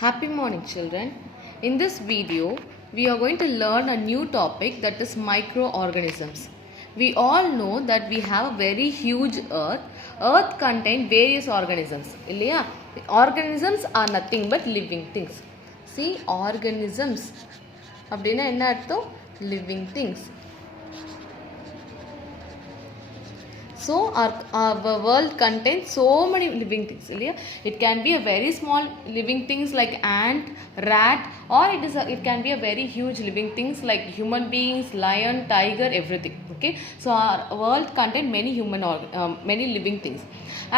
Happy morning, children. In this video, we are going to learn a new topic, that is microorganisms. We all know that we have a very huge earth. Earth contains various organisms. இல்லையா? Organisms are nothing but living things. See, organisms அப்படின்னா என்ன அர்த்தம்? Living things. So our world contains so many living things. It can be a very small living things like ant, rat, or it can be a very huge living things like human beings, lion, tiger, everything. Okay, so our world contains many living things,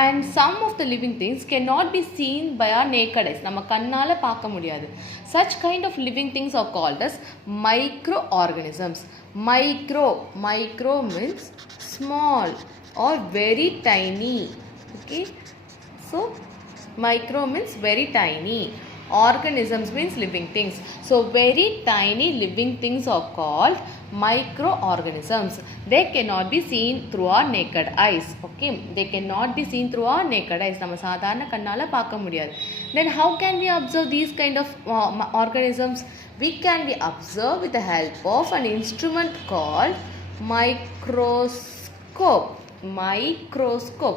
and some of the living things cannot be seen by our naked eyes. நம்ம கண்ணால பார்க்க முடியாது. Such kind of living things are called as microorganisms. Micro means small or very tiny. Okay, so micro means very tiny, organisms means living things. So very tiny living things are called microorganisms. They cannot be seen through our naked eyes. Okay, they cannot be seen through our naked eyes. நம்ம சாதாரண கண்ணால பார்க்க முடியாது. Then how can we observe these kind of organisms? We can be observed with the help of an instrument called microscope.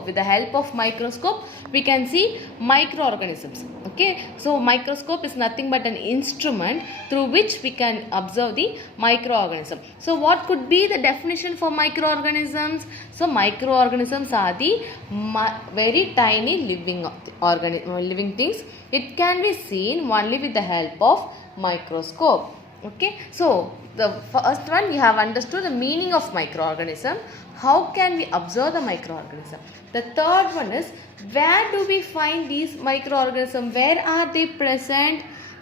With the help of microscope we can see microorganisms. Okay, so microscope is nothing but an instrument through which we can observe the microorganism. So what could be the definition for microorganisms? So microorganisms are the very tiny living things. It can be seen only with the help of microscope. Okay, so the first one, we have understood the meaning of microorganism. How can we observe the microorganism? The third one is, where do we find these microorganisms? Where are they present?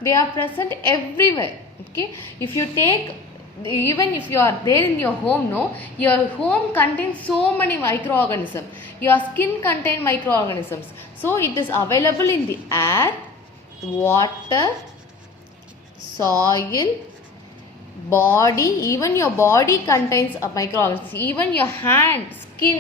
They are present everywhere. Okay, if you take, even if you are there in your home, your home contains so many microorganisms. Your skin contains microorganisms. So it is available in the air, water, soil, body. Even your body contains microorganisms. Even your hand, skin,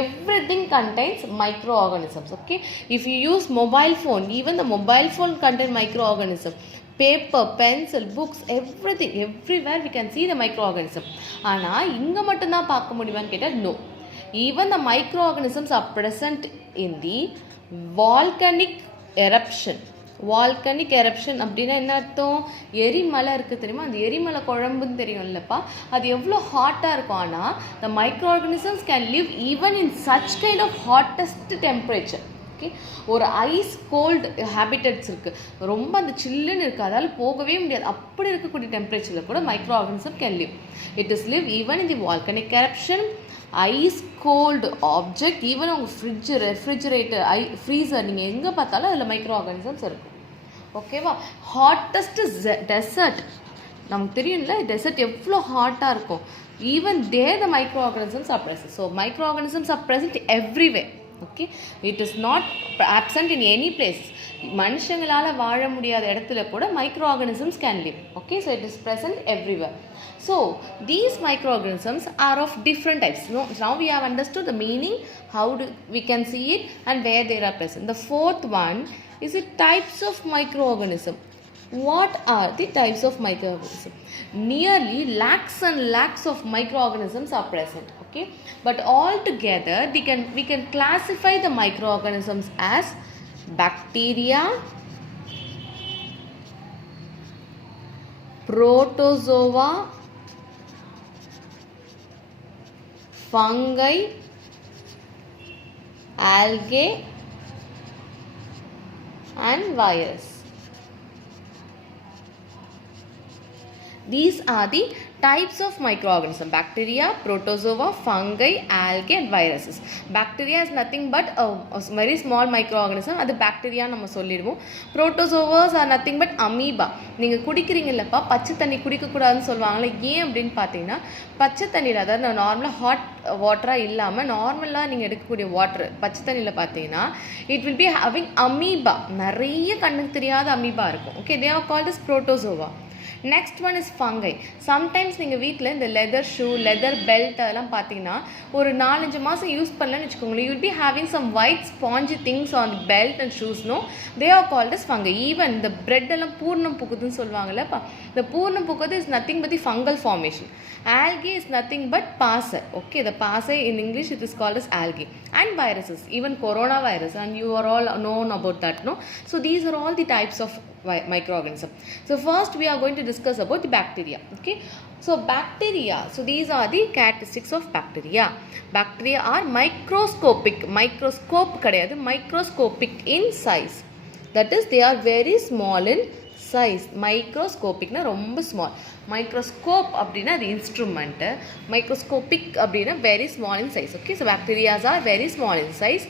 everything contains microorganisms. Okay, if you use mobile phone, even the mobile phone contains microorganisms. Paper, pencil, books, everything, everywhere we can see the microorganism. ஆனா இங்க மட்டும் தான் பார்க்க முடியுமான்னு கேட்டா no. Even the microorganisms are present in the volcanic eruption. Volcanic eruption அப்படின்னா என்ன அர்த்தம்? எரிமலை இருக்குது தெரியுமா? அந்த எரிமலை குழம்புன்னு தெரியும் இல்லைப்பா, அது எவ்வளோ ஹாட்டாக இருக்கும். ஆனால் the micro organisms can live even in such kind of hottest temperature. Okay, ஒரு ஐஸ் கோல்டு ஹேபிட்டட்ஸ் இருக்குது, ரொம்ப அந்த சில்லுன்னு இருக்குது, அதால் போகவே முடியாது. அப்படி இருக்கக்கூடிய டெம்பரேச்சரில் கூட micro organism can live. It is live even in the volcanic eruption, ice cold object, even உங்கள் ஃப்ரிட்ஜு, ரெஃப்ரிஜரேட்டர், ஃப்ரீசர், நீங்கள் எங்கே பார்த்தாலும் அதில் மைக்ரோ ஆர்கனிசம்ஸ் இருக்கும். ஓகேவா? ஹாட்டஸ்ட் டெசர்ட், நமக்கு தெரியும்ல டெசர்ட் எவ்வளோ ஹாட்டாக இருக்கும். Even there the micro organisms are present. So micro organisms are present everywhere. Okay, it is not absent in any place. மனுஷங்களால் வாழ முடியாத இடத்துல கூட micro organisms can live. Okay, so it is present everywhere. So these microorganisms are of different types. Now we have understood the meaning, how we can see it, and where they are present. The fourth one is the types of microorganism. What are the types of microorganism? Nearly lakhs and lakhs of microorganisms are present. Okay, but all together we can classify the microorganisms as bacteria, protozoa, fungi, algae, and virus. These are the types of microorganisms: bacteria, protozoa, fungi, algae, and viruses. Bacteria is nothing but a very small microorganism. அது bacteria நம்ம சொல்லிடுவோம். Protozoas are nothing but amoeba. நீங்கள் குடிக்கிறீங்கல்லப்பா, பச்சை தண்ணி குடிக்கக்கூடாதுன்னு சொல்லுவாங்களே, ஏன் அப்படின்னு பார்த்தீங்கன்னா, பச்சை தண்ணியில், அதாவது நார்மலாக ஹாட் வாட்டராக இல்லாமல் நார்மலாக நீங்கள் எடுக்கக்கூடிய வாட்டர் பச்சை தண்ணியில் பார்த்தீங்கன்னா, it will be having amoeba. நிறைய கண்ணுக்கு தெரியாத அமீபா இருக்கும். Okay, they are called as protozoa. Next one is fungi. Sometimes நீங்கள் வீட்டில் இந்த லெதர் ஷூ, லெதர் பெல்ட் அதெல்லாம் பார்த்தீங்கன்னா ஒரு 4-5 மாதம் யூஸ் பண்ணலன்னு வச்சுக்கோங்களேன், you be having some white spongy things on belt and shoes. No, they are called as fungi. Even இந்த பிரெட் எல்லாம் பூர்ணம் பூக்குதுன்னு சொல்லுவாங்கல்லப்பா, இந்த பூர்ணம் பூக்குது is nothing but the fungal formation. Algae is nothing but passer. Okay, the passer in English it is called as algae. And viruses, even coronavirus, and you are all known about that, no? So these are all the types of microorganisms. So first we are going to discuss about the bacteria. Okay, so bacteria, so these are the characteristics of bacteria. Bacteria are microscopic. Microscope kadayadu, microscopic in size. That is, they are very small in size. Microscopic na romba small. Microscope அப்படினா அது instrument, microscopic அப்படினா very small in size. Okay, so bacteria are very small in size.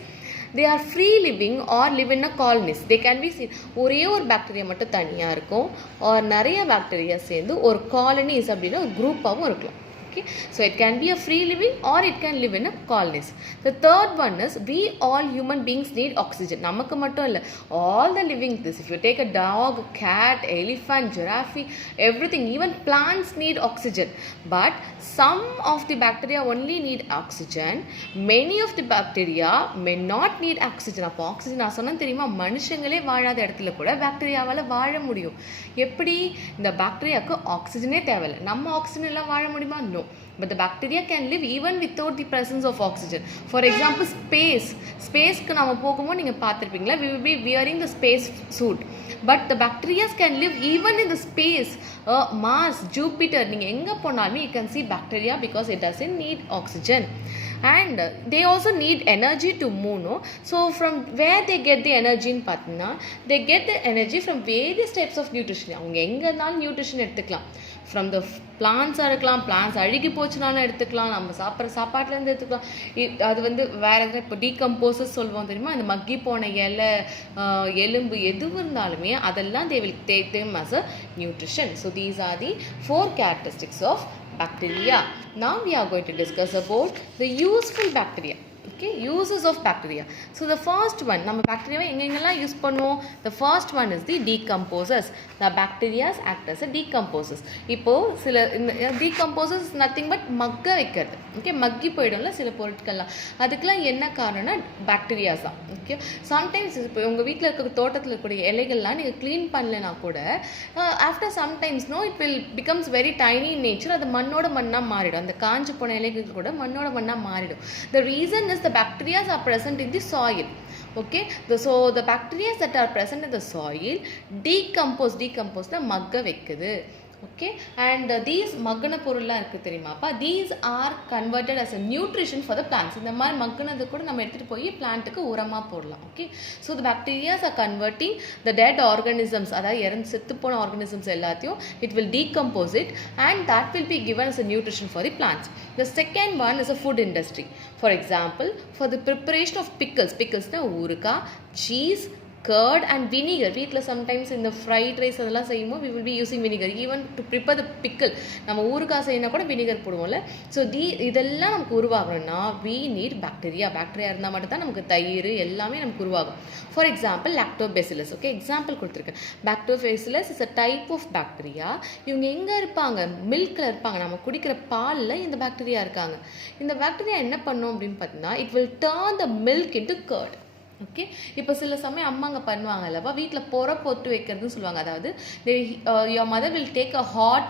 They are free living or live in a colonies. They can be seen. ஒரே ஒரு bacteria மட்டும் தனியா இருக்கும், or நிறைய bacteria சேர்ந்து ஒரு colonies அப்படினா ஒரு குரூப்பாவும் இருக்கலாம். Okay, so it can be a free living or it can live in a colonies. The third one is, we all human beings need oxygen. நமக்கு மட்டும் இல்ல, all the living things. If you take a dog, cat, elephant, giraffe, everything, even plants need oxygen. But some of the bacteria only need oxygen. Many of the bacteria may not need oxygen. அப்போ oxygen நான் சொன்னேன் தெரியுமா, மனுஷங்களே வாழாத இடத்துல கூட பாக்டீரியாவால் வாழ முடியும். எப்படி? இந்த பாக்டீரியாவுக்கு ஆக்சிஜனே தேவையில்லை. நம்ம ஆக்சிஜன் எல்லாம் வாழ முடியுமா? No. But the bacteria can live even without the presence of oxygen. For example, spaceக்கு நாம போகும்போது நீங்க பார்த்திருப்பீங்களா, we will be wearing the space suit. But the bacteria can live even in the space. Mars, Jupiter, நீங்க எங்க போனாலுமே you can see bacteria because it doesn't need oxygen. And they also need energy to move, no? So from where they get the energy in பார்த்தீங்கன்னா, they get the energy from various types of nutrition. அவங்க எங்க இருந்தாலும் nutrition எடுத்துக்கலாம். From the plants இருக்கலாம், plants அழுகி போச்சுனாலும் எடுத்துக்கலாம், நம்ம சாப்பிட்ற சாப்பாட்டிலேருந்து எடுத்துக்கலாம். அது வந்து வேற எதாவது இப்போ டீகம்போசஸ் சொல்லுவோம் தெரியுமா, இந்த மக்கி போன இலை, எலும்பு எது இருந்தாலுமே அதெல்லாம் they will take them as a nutrition. So these are the 4 characteristics of bacteria. Now we are going to discuss about the useful bacteria. Okay, uses of bacteria. So the first one, நம்ம பாக்டீரியாவை எங்கெங்கெல்லாம் use பண்ணுவோம்? The first one is the decomposers. The bacteria act as a decomposers. இப்போ சில decomposers is nothing but மக்க வைக்கிறது. Okay, மக்கி போயிடும்ல சில பொருட்கள்லாம், அதுக்கெல்லாம் என்ன காரணம்னா பாக்டீரியாஸ் தான். ஓகே, சம்டைம்ஸ் இப்போ உங்கள் வீட்டில் இருக்கிற தோட்டத்தில் இருக்கக்கூடிய இலைகள்லாம் நீங்கள் க்ளீன் பண்ணலைனா கூட after sometimes no it will becomes very tiny in nature. அது மண்ணோட மண்ணாக மாறிடும். அந்த காஞ்சு போன இலைகள் கூட மண்ணோட மண்ணாக மாறிடும். The reason is the bacteria are present in the soil. Okay, so the bacteria that are present in the soil decompose na magga vekkudhu. Okay, and these மக்கின பொருள்லாம் இருக்குது தெரியுமாப்பா, these are converted as a nutrition for the plants. இந்த மாதிரி மக்கினது கூட நம்ம எடுத்துகிட்டு போய் பிளான்ட்டுக்கு உரமாக போடலாம். Okay, so the bacteria are converting the dead organisms, அதாவது செத்து போன ஆர்கானிசம்ஸ் எல்லாத்தையும் it will decompose it and that will be given as a nutrition for the plants. The second one is a food industry. For example, for the preparation of pickles na ஊறுகாய், cheese, curd and vinegar. வீட்டில் sometimes இந்த fried rice அதெல்லாம் செய்யும்போது we will be using vinegar even to prepare the pickle. நம்ம ஊறுகாய் செய்யணும் கூட vinegar போடுவோம்ல. ஸோ இதெல்லாம் நமக்கு உருவாகணும்னா we need bacteria. பாக்டீரியா இருந்தால் மட்டும் தான் நமக்கு தயிர் எல்லாமே நமக்கு உருவாகும். For example lactobacillus. Okay, example கொடுத்துருக்கேன். Lactobacillus is a type of bacteria. இவங்க எங்கே இருப்பாங்க? மில்கில் இருப்பாங்க. நம்ம குடிக்கிற பாலில் இந்த பாக்டீரியா இருக்காங்க. இந்த பாக்டீரியா என்ன பண்ணும் அப்படின்னு பார்த்தீங்கன்னா, it will turn the milk into curd. Okay, இப்போ சில சமயம் அம்மாங்க பண்ணுவாங்கல்லப்பா, வீட்டில் பொற பொத்து வைக்கிறதுன்னு சொல்லுவாங்க. அதாவது your mother will take a hot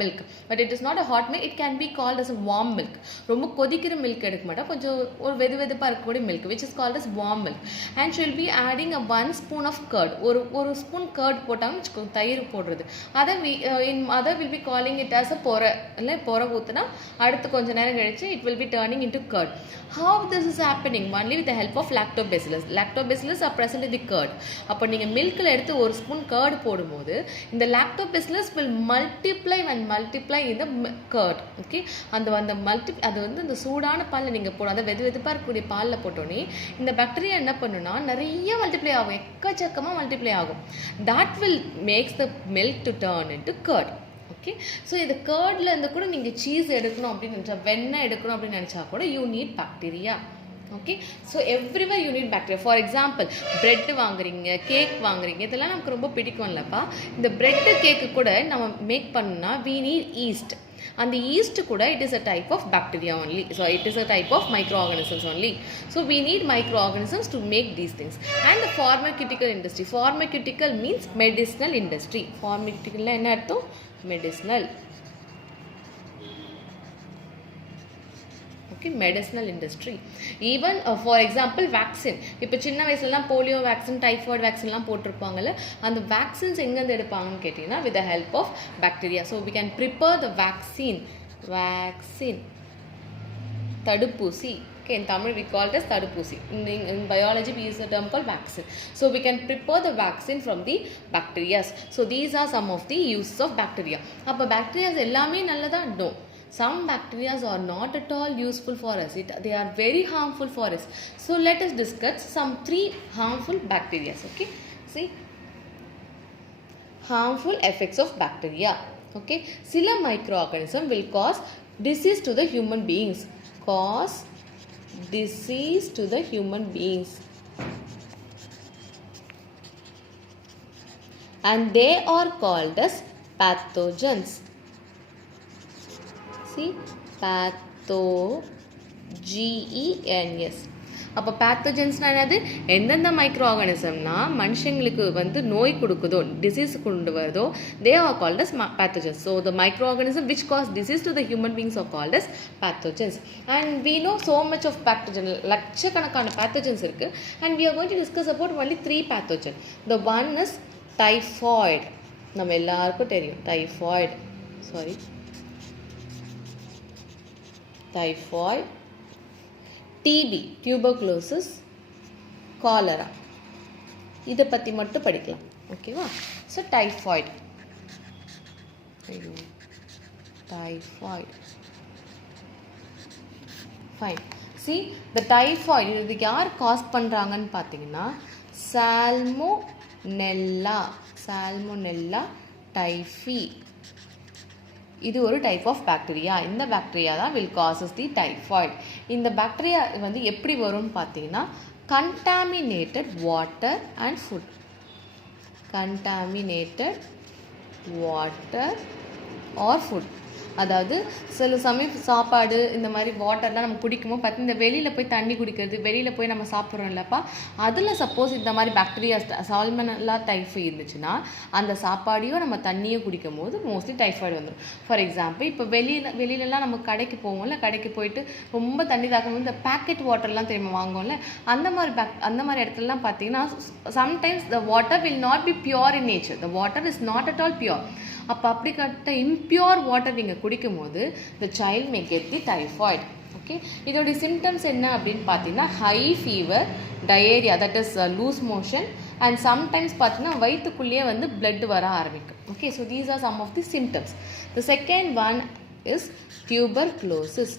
milk, but it is not a hot milk, it can be called as a warm milk. ரொம்ப கொதிக்கிற மில்க் எடுக்க மாட்டா, கொஞ்சம் ஒரு வெதுவெதுப்பாக இருக்கக்கூடிய milk which is called as warm milk, and she will be adding a 1 spoon of curd. ஒரு spoon curd போட்டாங்கன்னு வச்சுக்கோங்க, தயிர் போடுறது. அதை will be calling it as a பொற. இல்லை, பொற ஊற்றுனா அடுத்து கொஞ்சம் நேரம் கழிச்சு it will be turning into curd. How this is happening? Only with the help of lactobacillus. Lactobacillus are present in the curd. அப்போ நீங்கள் மில்கில் எடுத்து ஒரு ஸ்பூன் கர்டு போடும்போது இந்த lactobacillus will multiply in the curd. Okay, அது வந்து இந்த சூடான பாலில் நீங்கள் போடும், அதை வெதுப்பாக இருக்கக்கூடிய பாலில் போட்டோன்னே இந்த பாக்டீரியா என்ன பண்ணுன்னா நிறைய மல்டிப்ளை ஆகும், எக்கச்சக்கமாக மல்டிப்ளை ஆகும். that will makes the milk to turn into curd. Okay, so இந்த கேர்டில் இருந்து கூட நீங்கள் சீஸ் எடுக்கணும் அப்படின்னு நினச்சா, வெண்ணெய் எடுக்கணும் அப்படின்னு நினச்சா கூட you need bacteria. Okay. So everywhere you need bacteria. For example bread வாங்குறீங்க, கேக் வாங்குறீங்க, இதெல்லாம் நமக்கு ரொம்ப பிடிக்கும் இல்லைப்பா. இந்த பிரெட்டு கேக்கு கூட நம்ம மேக் பண்ணணும்னா வி நீட் ஈஸ்ட். அந்த ஈஸ்ட் கூட it is a type of bacteria only. So it is a type of microorganisms only. So we need microorganisms to make these things. And the pharmaceutical industry. Pharmaceutical means medicinal industry. ஃபார்மக்யூட்டிக்கல்னா என்ன அர்த்தம்? Medicinal. Medicinal industry. Even for example vaccine. இப்போ சின்ன வயசுலலாம் polio vaccine, typhoid வேக்சின்லாம் போட்டிருப்பாங்கல்ல, அந்த vaccines எங்கேருந்து எடுப்பாங்கன்னு கேட்டிங்கன்னா with the help of bacteria. So we can prepare the vaccine. தடுப்பூசி. Okay, in Tamil we call it as தடுப்பூசி. In biology we use a term called vaccine. So we can prepare the vaccine from the bacteria. So these are some of the uses of bacteria. அப்போ bacteria எல்லாமே நல்லதா? No. Some bacteria are not at all useful for us. They are very harmful for us. So let us discuss some 3 harmful bacteria. Okay, see, harmful effects of bacteria. Okay, சில microorganism will cause disease to the human beings. Cause disease to the human beings. And they are called as pathogens. See, pathogens. அப்போ பேத்தோஜென்ஸ்னா என்னது? எந்தெந்த micro ஆர்கானிசம்னா மனுஷங்களுக்கு வந்து நோய் கொடுக்குதோ, disease கொண்டு வருதோ, they are called as pathogens. So the micro organism which cause disease to the human beings are called as pathogens. And we know so much of pathogen. லட்சக்கணக்கான pathogens இருக்குது. And we are going to discuss about only 3 pathogen. The one is typhoid. நம்ம எல்லாருக்கும் தெரியும் typhoid. Typhoid, TB, tuberculosis, cholera. இதை பற்றி மட்டும் படிக்கலாம். ஓகேவா? So typhoid. Fine. See, the typhoid இது யார் காஸ் பண்ணுறாங்கன்னு பார்த்தீங்கன்னா சால்மோனெல்லா டைஃபி. இது ஒரு டைப் ஆஃப் பாக்டீரியா. இந்த பாக்டீரியா தான் வில் காசஸ் தி டைஃபாய்டு. இந்த பாக்டீரியா வந்து எப்படி வரும்னு பார்த்தீங்கன்னா contaminated water and food. Contaminated water or food. அதாவது சில சமயம் சாப்பாடு இந்த மாதிரி வாட்டர்லாம் நம்ம குடிக்கும்போது பார்த்து இந்த வெளியில் போய் தண்ணி குடிக்கிறது, வெளியில் போய் நம்ம சாப்பிட்றோம் இல்லைப்பா, அதில் சப்போஸ் இந்த மாதிரி பாக்டீரியா சால்மோனெல்லா டைஃபி இருந்துச்சுன்னா அந்த சாப்பாடையும் நம்ம தண்ணியும் குடிக்கும் போது மோஸ்ட்லி டைஃபாய்டு வந்துடும். ஃபார் எக்ஸாம்பிள் இப்போ வெளியிலலாம் நம்ம கடைக்கு போவோம்ல, கடைக்கு போயிட்டு ரொம்ப தண்ணி தாக்கும்போது இந்த பேக்கெட் வாட்டர்லாம் திரும்ப வாங்குவோம்ல, அந்த மாதிரி இடத்துலலாம் பார்த்தீங்கன்னா sometimes the water will not be pure in nature. The water is not at all pure. அப்போ அப்படிப்பட்ட இம்பியூர் வாட்டர் நீங்கள் குடிக்கும் போது the child may get the typhoid. Okay, இதோடைய சிம்டம்ஸ் என்ன அப்படின்னு பார்த்தீங்கன்னா high fever, diarrhoea, that is loose motion, and sometimes பார்த்தீங்கன்னா வயிற்றுக்குள்ளேயே வந்து பிளட் வர ஆரம்பிக்கும். Okay, so these are some of the symptoms. The second one is tuberculosis.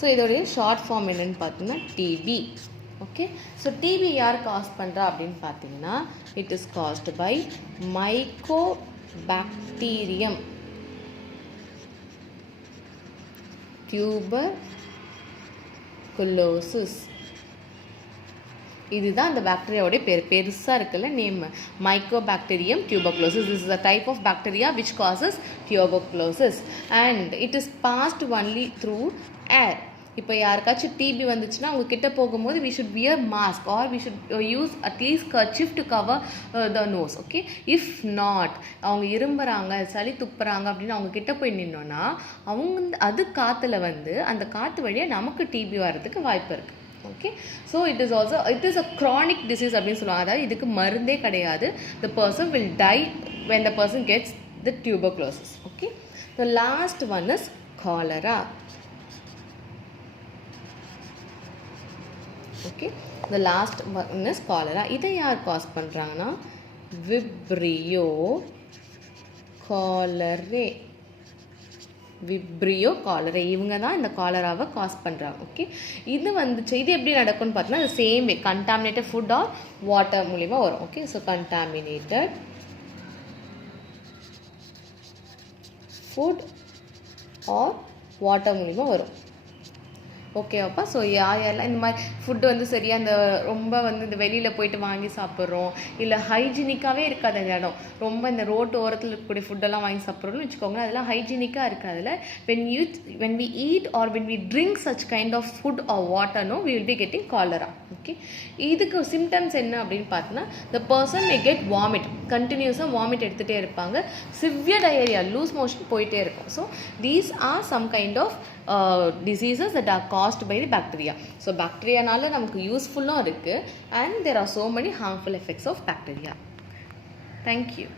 So இதோடைய ஷார்ட் ஃபார்ம் என்னன்னு பார்த்தீங்கன்னா டிபி. ஓகே, ஸோ டிபி யார் காஸ் பண்ணுறா அப்படின்னு பார்த்தீங்கன்னா it is caused by mycobacterium. Tuberculosis. இதுதான் அந்த பாக்டீரியாவோடைய பெருசாக இருக்குல்ல name, mycobacterium tuberculosis. This is a type of bacteria which causes tuberculosis and it is passed only through air. இப்போ யாருக்காச்சும் டிபி வந்துச்சுன்னா அவங்க கிட்ட போகும்போது we should wear mask or we should use at least kerchief to cover the nose. Okay, if not அவங்க இரும்புறாங்க, சளி துப்புறாங்க அப்படின்னு அவங்க கிட்ட போய் நின்னோன்னா அவங்க அது காற்றுல வந்து அந்த காற்று வழியாக நமக்கு டிபி வர்றதுக்கு வாய்ப்பு இருக்குது. Okay, so it is a chronic disease அப்படின்னு சொல்லுவாங்க. அதாவது இதுக்கு மருந்தே கிடையாது. the person will die when the person gets the tuberculosis. Okay, the last one is cholera. Okay, the last one is cholera. இதை யார் காஸ் பண்ணுறாங்கன்னா விப்ரியோ காலரே. இவங்க தான் இந்த காலராவை காஸ் பண்ணுறாங்க. ஓகே, இது வந்துச்சு. இது எப்படி நடக்கும்னு பார்த்தீங்கன்னா same way contaminated food or water மூலிமா வரும். Okay, so contaminated food or water மூலிமா வரும். ஓகேவாப்பா. ஸோ யாரெல்லாம் இந்த மாதிரி ஃபுட்டு வந்து சரியாக இந்த ரொம்ப வந்து இந்த வெளியில் போயிட்டு வாங்கி சாப்பிட்றோம், இல்லை ஹைஜீனிக்காகவே இருக்காது அந்த இடம், ரொம்ப இந்த ரோட்டு ஓரத்தில் இருக்கக்கூடிய ஃபுட்டெல்லாம் வாங்கி சாப்பிட்றோம்னு வச்சுக்கோங்க, அதெல்லாம் ஹைஜீனிக்காக இருக்காதுல்ல. when we eat or when we drink such kind of food or water, no, we will be getting cholera. Okay, இதுக்கு சிம்டம்ஸ் என்ன அப்படின்னு பார்த்தோன்னா, the person may get vomit, கண்டினியூஸாக வாமிட் எடுத்துகிட்டே இருப்பாங்க, சிவியர் டயரியா, லூஸ் மோஷன் போயிட்டே இருக்கும். So these are some kind of diseases that are caused by the bacteria. So bacteriaனால நமக்கு யூஸ்ஃபுல்லும் இருக்குது, and there are so many harmful effects of bacteria. Thank you.